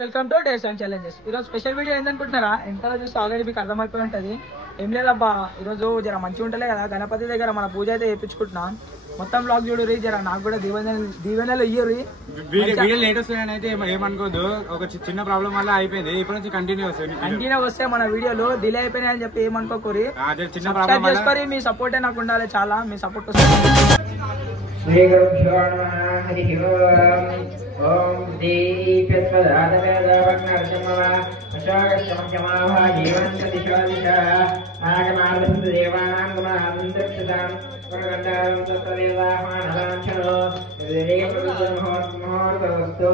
Welcome two days and challenges. ఈరోజు special video ఏందనుకుంటున్నారా? ఎంతలో చూస్తే ఆల్రెడీ మీకు అర్థమైపోయి ఉంటుంది. ఏం లేదబ్బా, ఈరోజు జర మంచిగా ఉంటలే కదా, గణపతి దగ్గర మన పూజ అయితే చేయించుకుంటున్నాం. మొత్తం బ్లాగ్ చూడుర్రి, జర నాకు కూడా దీవెనలు ఇయ్యరు. వీడియో లేట్ వస్తాయని అయితే ఏమనుకోద్దు, ఒక చిన్న ప్రాబ్లం వల్ల అయిపోయింది. ఇప్పుడు నుంచి కంటిన్యూ వస్తే మన వీడియోలు డిలే అయిపోయినాయి అని చెప్పి ఏమనుకోకూరి. చేసుకోరి, మీ సపోర్టే నాకు ఉండాలి, చాలా మీ సపోర్ట్ వస్తుంది. ओम दीप्यस्वदानवेदावग्नर्षमः अशोकश्चमश्चमाः जीवन्तदिशोदिशः नागमार्ददेवानां गुणानन्दक्षतां पुरगण्डारं तत्तदेवाहमानलाञ्छनो मुहूर्तवस्तु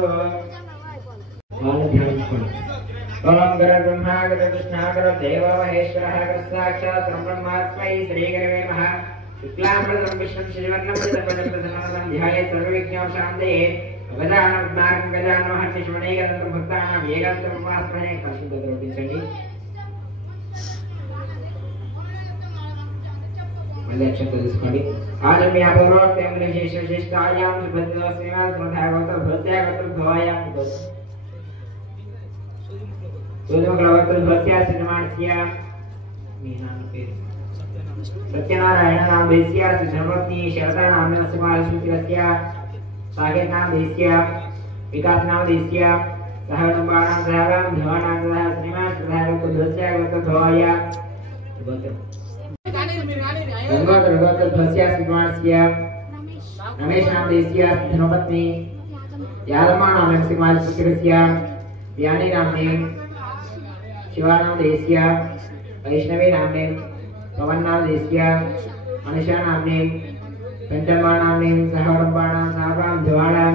ओम गुरुर्ब्रह्मा गुरुर्विष्णुः गुरुर्देवो महेश्वरः गुरुसाक्षात् ब्रह्मास्मै श्रीगुरवे नमः शुक्लाम्बरधरं विष्णुं श्रीवर्णं चतुर्भुजं प्रसन्नं ध्यायेत् सर्वविघ्नोपशान्तये गजाननं गजानः शिशुमणिगणं भक्तानां ఏకాంతముపాస్మహే పరిశుద్ధత వర్తించండి. మళ్ళీ అక్షంతలు తీసుకోండి. ఆజమ్య పూర్వోక్తం విశేష విశిష్టాయాం సుభద్రో శ్రీనాథ మధాగోత భృత్యాగోత భవాయాం సూర్యగ్రహోత్ర భృత్యాస్ నిర్మాణస్య మీ నామ పేరు సత్యనారాయణ నామ దేశ్య ధర్మపత్ని శరదా నామ సుమారస్మితిరస్య साकेत नाम देश्य विकास नाम देश्य सहकुटुंबानां सहगं धवानां सह श्रीमान श्रद्धागत ध्वस्य भवाया गोत्र ध्वस्य श्रीमानस्य रमेश नाम देश्य धर्मपत्नी यादम्मा नाम श्रीमान सुकृत्य व्यानी नाम्ने शिवा नाम देश्य वैष्णवी नाम्ने पवन नाम देश्य मनीषा नाम्ने पेंटमानां सहकुटुंबानां सावां द्वारां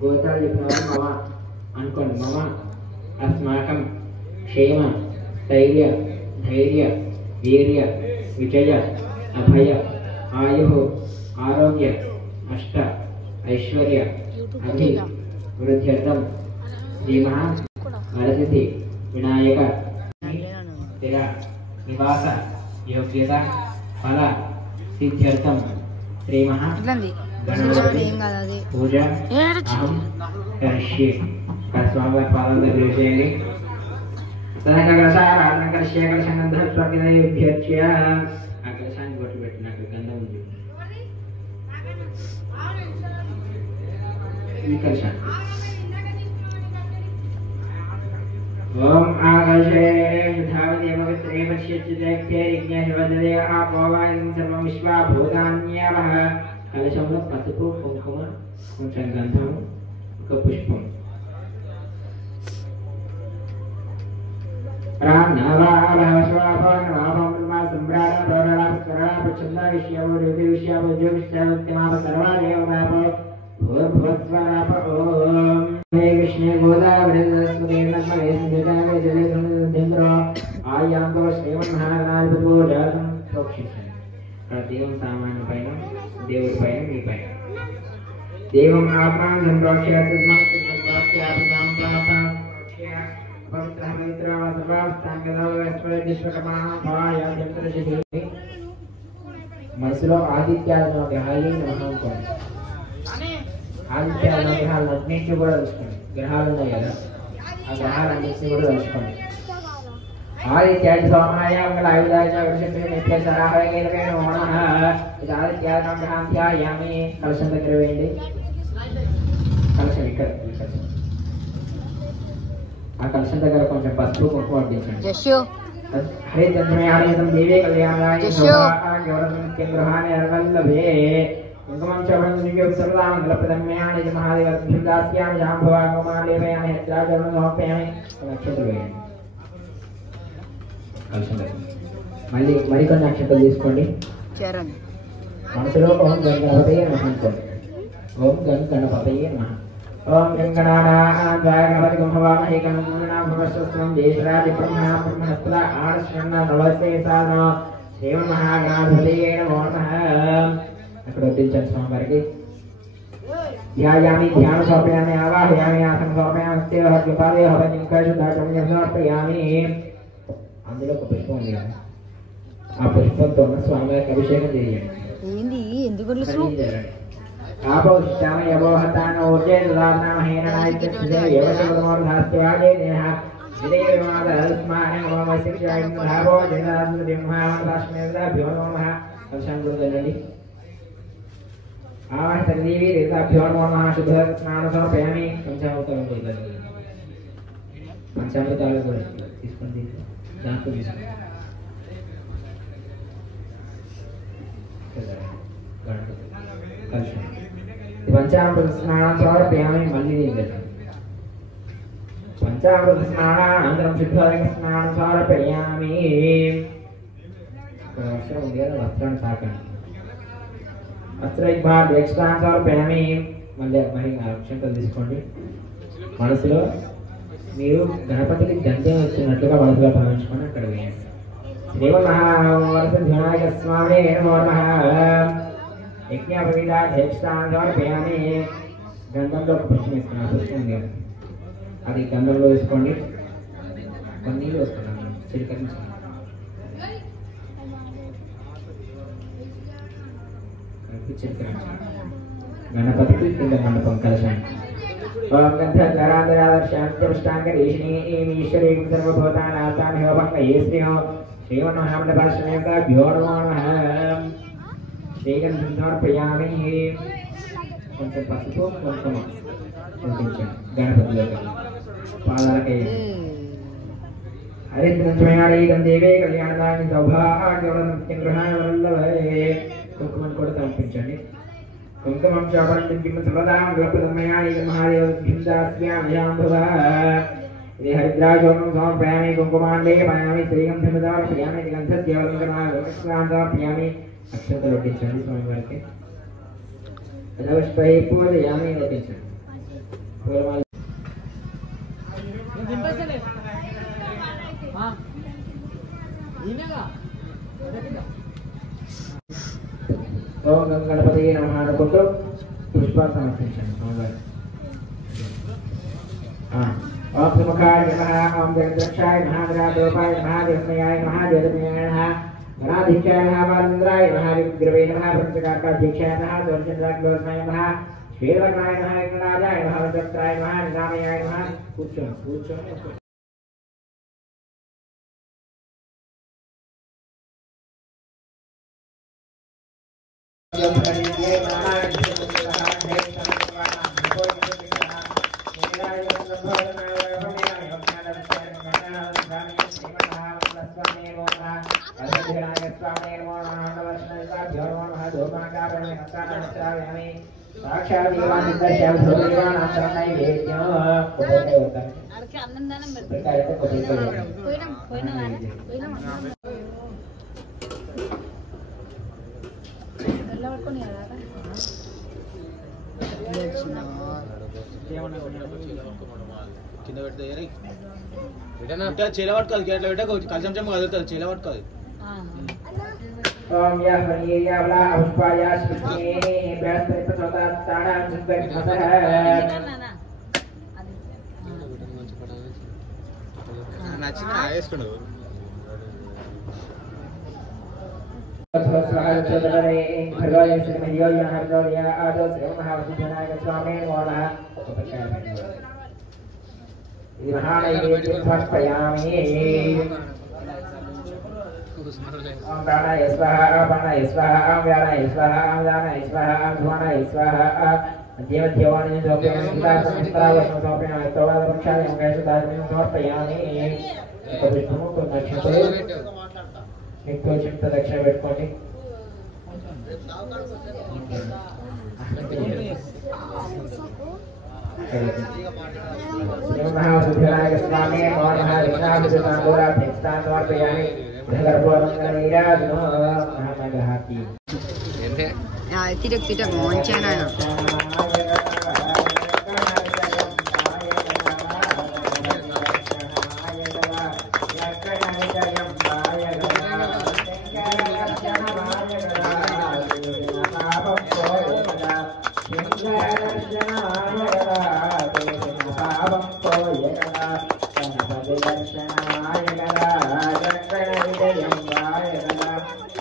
गोत्रालिप्नां मम अनुकोण्डि मम अस्माकं क्षेम स्थैर्य धैर्य वीर्य विजय अभय आयुः आरोग्य अष्ट ऐश्वर्य अभिवृद्ध्यर्थं श्रीमः वरसिद्धि विनायक स्थिर निवास योग्यता फल सिद्ध्यर्थं श्रीमः पूजा अहं करिष्ये. स्वामी पादं दर्शयामि. तदनकरसाराधनं करिष्ये. कलशगन्धस्वामिनैभ्यर्च्य आकर्षाన్ని బొట్టు పెట్టినాక గంధం ఉంది. ఈ కలశాన్ని ओम आकाशे यथावति पवित्रे पश्यच्चिदेक्ते यज्ञशवदे आपोवायं सर्वं विश्वा भूतान्यावः कलशंలో పసుపు కుంకుమ కొంచెం గంధం ఒక పుష్పం विष्णु गोदावरी सरस्वती नर्मदे सिंधुतारे जले समुद्रेन्द्र आयांतो श्रीमन्महागणाधिपतिं प्रोक्षितं. देवं सामान्य पैन देवुడి పైన మీ పైన देवं आत्मानं संप्रोक्ष्य सिद्धमस्ति संप्रोक्ष्य अपनां प्राप्तं पवित्रः पवित्रः सर्वावस्थांगतो विश्वकर्मा भाया जंत्रजिहि మనసులో ఆదిత్యాలను గ్రహాలు నమస్కారం. ఆదిత్యాలను గ్రహాలన్నింటినీ కూడా తెలుసుకోండి. గ్రహాలు ఉన్నాయి కదా, ఆ గ్రహాలన్నింటినీ కూడా తెలుసుకోండి. ఆదిత్యాది సోమాయ మంగళ ఆయుధాయ నిత్య సరాహయ ఇది ఆదిత్యాది గ్రహాంధ్యాయామి. కలశం దగ్గర వేయండి. కలశం ఇక్కడ, ఆ కలశం దగ్గర కొంచెం పసుపు కుంకుమ వడ్డించండి. हरे चंद्रमयाणीयं देवे कल्याणाय ग्रहाणि अर्वल्लभे कुङ्कुमं च वन्दनीयो सर्वदा मङ्गलप्रदम्यानि च महादेवं दास्यामि जाम्भवागमालेपयामि हस्ताचरणं समर्पयामि. నక్షత్రవేయండి. మళ్ళీ మరికొన్ని నక్షత్రాలు తీసుకోండి. మనసులో ఓం గణపతయే నమః అనుకోండి. ఓం గణపతయే నమః. ओम गंगनानाय गणपति कुंभवामहे गणनाभवस्त्रं देशराज ब्रह्मा ब्रह्मणस्पदा आर्षण्ण नवसे साधन देव महागणाधिपतये नमो नमः. అక్కడ వడ్డించండి స్వామివారికి. ధ్యాయామి ధ్యాన సమర్పయామి ఆవాహయామి ఆసన సమర్పయామి స్థిర హృదయపాదే హృదయం దాటం సమర్పయామి. అందులో ఒక పుష్పం ఉంది, ఆ పుష్పంతో స్వామివారికి అభిషేకం చేయండి. ఏంది ఎందుకు आपो श्यामयवोहतान ऊर्जे ददानामहेनायिकस्य येवशमोर्धास्त्वागे देहा विदेयमादस्माने नमोमस्तिर्जायन्धावो जनाद्रिम्हामदास्मेन्द्राभ्यो नमः संशङ्कुरुदलि आवाहतर्देवी देवताभ्यो नमः शुद्धस्नानं समर्पयामि पंचामृताలు కొద్దాలి పంచామృతాలు కూడా తీసుకోండి దాంట్లో తీసుకోండి पंचामृत स्नानं समर्पयामि मल्ली पंचामृत स्नानानन्तरं शुद्धोदक स्नानं समर्पयामि वस्त्राన్ని తాకండి వస్త్రవిభాగేక్షాన్ని సమర్పయామి మళ్ళీ మరి అక్షంతలు తీసుకోండి మనసులో మీరు గణపతికి గంధం ఇస్తున్నట్లుగా మనసులో భావించుకొని అక్కడ వేయండి శ్రీమన్నారాయణ స్వామి నమః యజ్ఞాపవిధాధ్యక్షాన్ని సమర్పయామి గంధంలో ఒక పుష్పం ఇస్తున్నాను పుష్పం లేదు అది గంధంలో వేసుకోండి కొన్ని నీళ్ళు వేసుకున్నాను చిరికరించుకోండి గణపతికి కింద మండపం కలశాన్ని ఓం గంధరాంధ్రాదర్శాంతృష్టాంగరీషిణీశ్వరీ సర్వభూతానాథాన్యోపంగయే శ్రీయో శ్రీమన్మహామండపాశ్రమేభ్యో నమో నమః శ్రీగంధం సమర్పయామి కొంచెం పసుపు కుంకుమ పంపించండి గణపతిలోకి పాదాలకి హరిద్రంజమయాళీకం దేవే కళ్యాణదాని సౌభాగ్యవరం గృహాయ వల్లభే కుంకుమను కూడా సమర్పించండి కుంకుమం చాపరం సర్వదాం గృహప్రదమయాళీకం మహాదేవం దాస్యామయాం ఇది హరిద్రాజోనం సమర్పయామి కుంకుమాండేయమయామి శ్రీగంధం సమర్పయామి గంధస్యవలంకరణాయ సమర్పయామి అక్షంతలు వడ్డించండి స్వామివారికి పుష్పై పూజయామి వడ్డించండి పూలమాల ఓం గణపతి నమః అనుకుంటూ పుష్పాలు సమర్పించండి స్వామివారికి ఓం సుముఖాయ నమః ఓం జగద్రక్షాయ మహాగ్రాధోపాయ మహాదేవమయాయ మహాదేవమయాయ నమః గణాధీక్షాయ నమః బాలేంద్రాయ నమః విగ్రవే నమః పంచకార్కాధ్యక్షాయ నమః దోర్చంద్రాగ్లోస్నాయ నమః శ్రీవర్ణాయ నమః విఘ్నరాజాయ నమః వజ్రత్రాయ నమః నిరామయాయ నమః కూర్చోండి కింద పెడితే చేలవట్టుకోదు అట్లా పెట్ట కలిసి కదులుతుంది చేలవట్టుకోదు ఓం యా హరియవలా పుష్పాయ స్మృతే బేస్తరిపతోతాడాం చింతకమతః నచ్చిన వేసుకుడు స్వామి ఇది మహానైవేద్యం సమర్పయామి ఓం ప్రాణాయ స్వాహా అపానాయ స్వాహా వ్యానాయ స్వాహా దానాయ స్వాహా ధ్వానాయ స్వాహా దేవదేవాని సమర్పయామి ఒక పుష్పము కొన్ని నక్షత్రాలు ఎక్కువ చింత దక్షిణ పెట్టుకోండి శ్రీమహాసుధీరాయ స్వామి సమర్పయామి tidak wawancara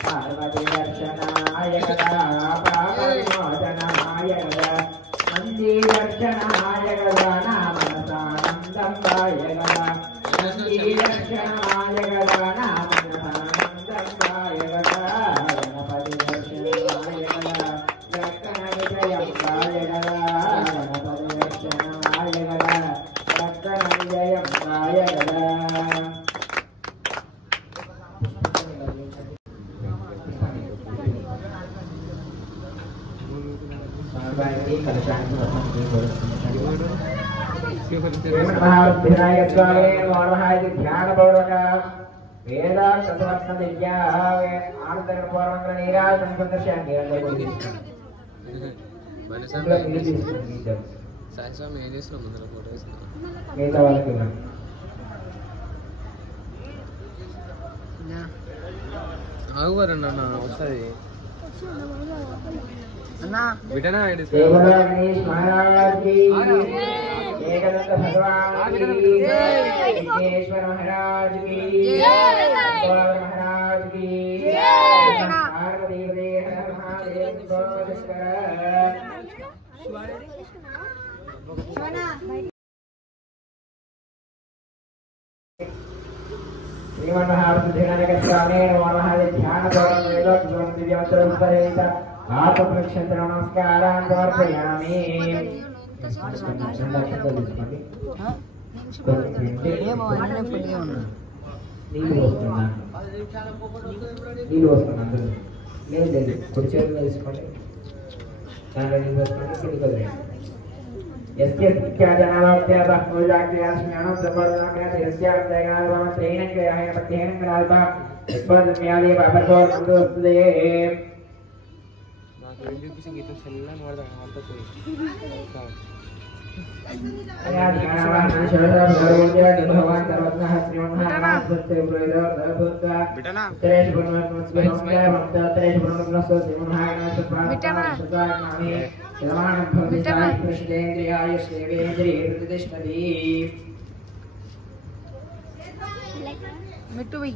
పార్వతి దర్శనాయ రక్షణాయ గదానా మనసానందం వాయగద నందీ రక్షణాయ గదానా మనసానందం వాయగద గణపతి రక్షణాయ గద రక్షణ విజయం వాయగద గణపతి రక్షణాయ గద రక్షణ విజయం వాయగద ఆగువరన్నా వస్తుంది बिटना गणेश महाराज की एकदंत भगवान की विघ्नेश्वर महाराज की भगवान महाराज की पार्वती देव हर महादेव श्रीमन महाभारत ध्यान ध्यान आत्मप्रक्षत्र नमस्कारान् समर्पयामि నీళ్ళు వస్తున్నాను లేదు కుడి చేతిలో తీసుకోండి దాంట్లో నీళ్ళు వస్తున్నాను కిందికి వదిలేండి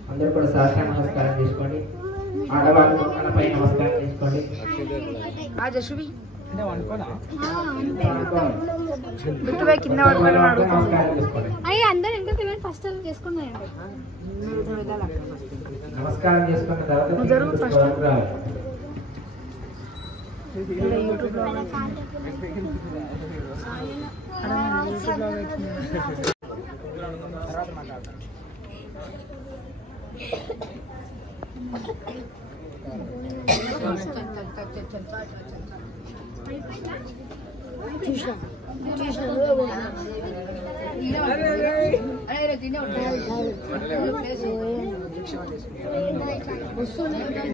అందరూ కూడా సాష్టాంగ నమస్కారం తీసుకోండి ఆడవాళ్ళు మొక్కలపై నమస్కారం తీసుకోండి అందరూ ఇంకా పేమెంట్ ఫస్ట్ చేసుకున్నాయండి నమస్కారం చేసుకున్న తర్వాత వస్తుంది